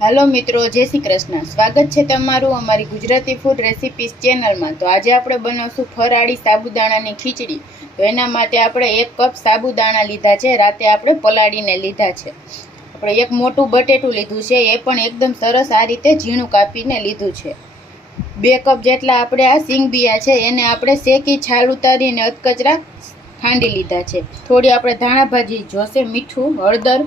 હાલો મિત્રો, જય શ્રી કૃષ્ણ. સ્વાગત છે તમારું અમારી ગુજરાતી ફૂડ રેસિપીસ ચેનલમાં તો આજે આપણે બનાવશું ફરાળી સાબુદાણાની ખીચડી. તો એના માટે આપણે એક કપ સાબુદાણા લીધા છે, રાતે આપણે પલાળીને લીધા છે. આપણે એક મોટું બટેટું લીધું છે, એ પણ એકદમ સરસ આ રીતે ઝીણું કાપીને લીધું છે. બે કપ જેટલા આપણે આ સિંગબિયા છે, એને આપણે શેકી, છાલ ઉતારીને અધકચરા ખાંડી લીધા છે. થોડી આપણે ધાણા ભાજી જોશે, મીઠું, હળદર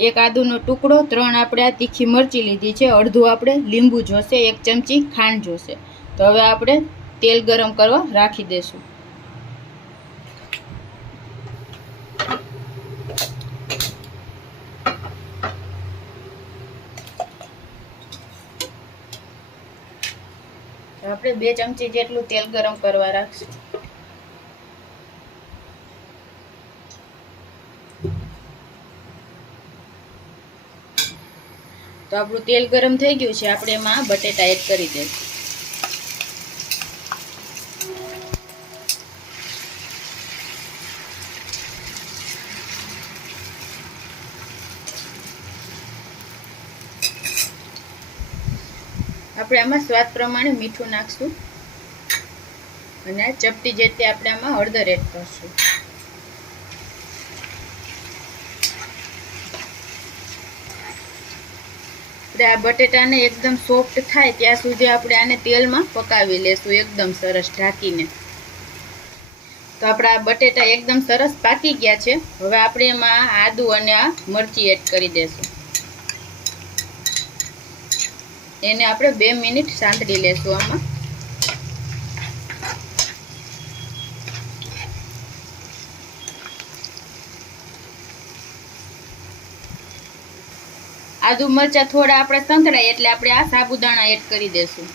એક આદુનો ટુકડો, ત્રણ આપણે આ તીખી મરચી લીધી છે, અડધું આપણે લીંબુ જોશે, એક ચમચી ખાંડ જોશે. તો હવે આપણે તેલ ગરમ કરવા રાખી દઈશું આપણે બે ચમચી જેટલું તેલ ગરમ કરવા રાખશું. તો આપણું તેલ ગરમ થઈ ગયું છે, આપણે એમાં બટેટા એડ કરી દઈશું. આપણે આમાં સ્વાદ પ્રમાણે મીઠું નાખશું. અને ચપટી જેટલી આપણે આમાં હળદર એડ કરશું. આપણે આ બટેટાને એકદમ સોફ્ટ થાય ત્યાં સુધી આપણે આને તેલમાં પકાવી લેશું, એકદમ સરસ ઢાંકીને. તો આપણા બટેટા એકદમ સરસ પાકી ગયા છે. હવે આપણે એમાં આદુ અને આ મરચી એડ કરી દેશું. એને આપણે બે મિનિટ સાંતળી લેશું આમાં. આદુ મરચા થોડા આપણે સંતળાય એટલે આપણે આ સાબુદાણા એડ કરી દેશું.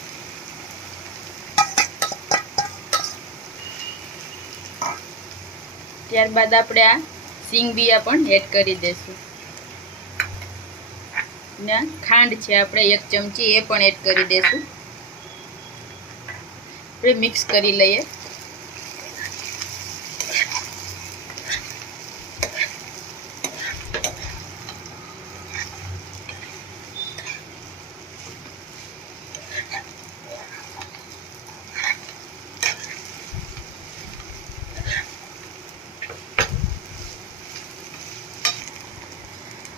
ત્યારબાદ આપણે આ સિંગબિયા પણ એડ કરી દેશું. ને ખાંડ છે આપણે એક ચમચી એ પણ એડ કરી દેશું. આપણે મિક્સ કરી લઈએ.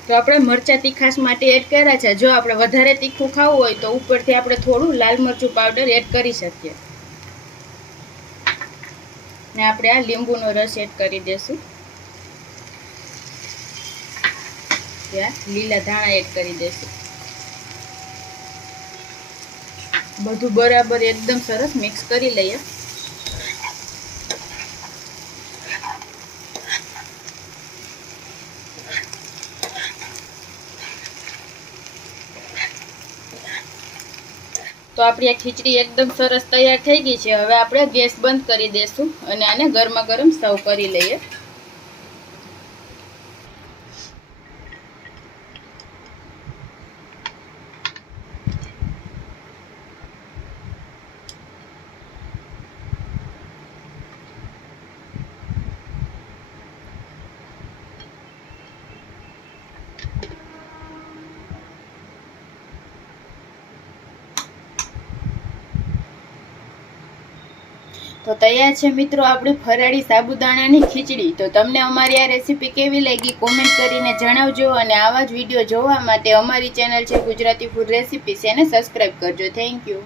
તો આપણે મરચા તીખાશ માટે એડ કર્યા છે. જો આપણે વધારે તીખું ખાવું હોય તો ઉપરથી આપણે થોડું લાલ મરચું પાવડર એડ કરી શકીએ. ને આપણે આ લીંબુનો રસ એડ કરી દેશું. ત્યાં લીલા ધાણા એડ કરી દેશું. બધું બરાબર એકદમ સરસ મિક્સ કરી લઈએ. તો આપણી આ ખીચડી એકદમ સરસ તૈયાર થઈ ગઈ છે. હવે આપણે ગેસ બંધ કરી દઈશું અને આને ગરમા ગરમ સર્વ કરી લઈએ. તો તૈયાર છે મિત્રો આપણી ફરાળી સાબુદાણાની ખીચડી. તો તમને અમારી આ રેસીપી કેવી લાગી કોમેન્ટ કરીને જણાવજો અને આવા જ વીડિયો જોવા માટે અમારી ચેનલ છે ગુજરાતી ફૂડ રેસીપીસ એને સબસ્ક્રાઈબ કરજો. Thank you